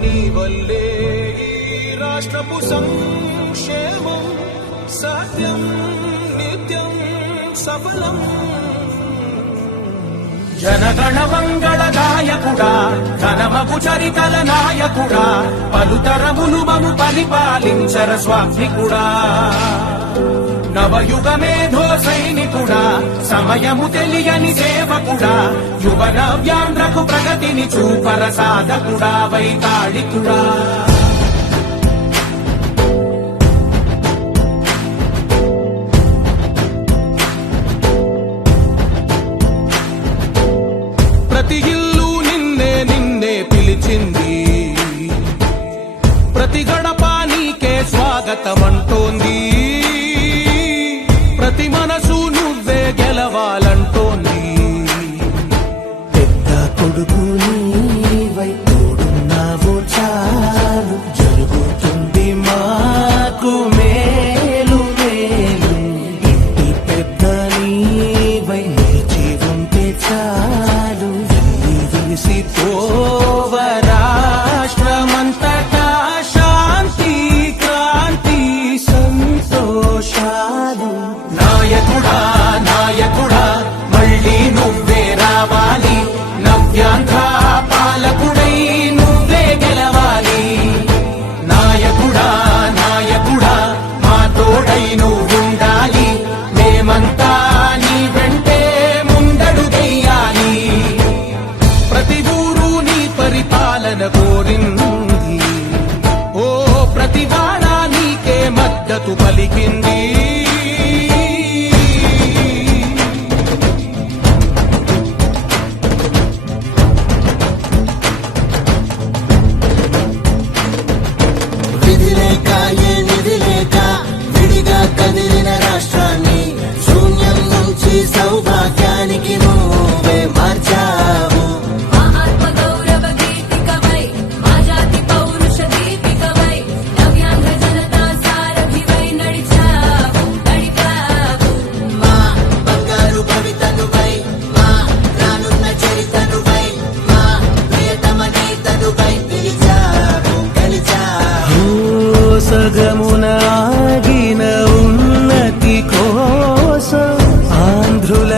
నీ వల్లే ఈ రాష్ట్రపు సంక్షేమం సత్యం నిత్యం సఫలం. జనగణ మంగళ గాయకుడా ఘనమగు చరితల నాయకుడా పలుతరములు మము పరిపాలించర స్వామికుడా. నవయుగ మేధో సైనికుడా సమయము తెలియని సేవకుడా యువ నవ్యాంధ్రకు ప్రగతిని చూపర సాధకుడా వైతాళికుడా. ప్రతి ఇల్లు నిన్నే నిన్నే పిలిచింది, ప్రతి గడప నీకే స్వాగతమంటోంది, ప్రతి మనసు నువ్వే గెలవాలంటోంది. పెద్ద కొడుకు నీవై తోడున్నావు చాలు, జరుగుతుంది మాకు మేలు మేలు. ఇంటి పెద్ద నీవై నిలిచి ఉంటే చాలు, విసిపోవ రాష్ట్రమంతటా శాంతి క్రాంతి సంతోషాలు. నాయకుడా నాయకుడా మళ్ళీ నువ్వే రావాలి, నవ్యాంధ్ర పాలకుడై నువ్వే గెలవాలి. నాయకుడా నాయకుడా మా తోడై నువ్వుండాలి, మేమంతా నీ వెంటే ముందడుగెయ్యాలి. ప్రతి ఊరు నీ పరిపాలన కోరింది, ఓ ప్రతి వాడ నీకే మద్దతు పలికింది. విధి లేక ఏ నిధి లేక విడిగా కదిలిన రాష్ట్రాన్ని శూన్యం నుంచి సౌభాగ్యానికి నువ్వే మార్చావు. మా ఆత్మ గౌరవ గీతికవై, మా జాతి పౌరుష దీపికవై, నవ్యాంధ్ర జనతా సారథివై నడిచావు నడిపావు. మా బంగారు భవితనువై, మా రానున్న చరితనువై, మా ప్రియతమ నేతనువై పిలిచావు గెలిచావు. సగమున ఆగిన ఉన్నతి కోసం ఆంధ్రుల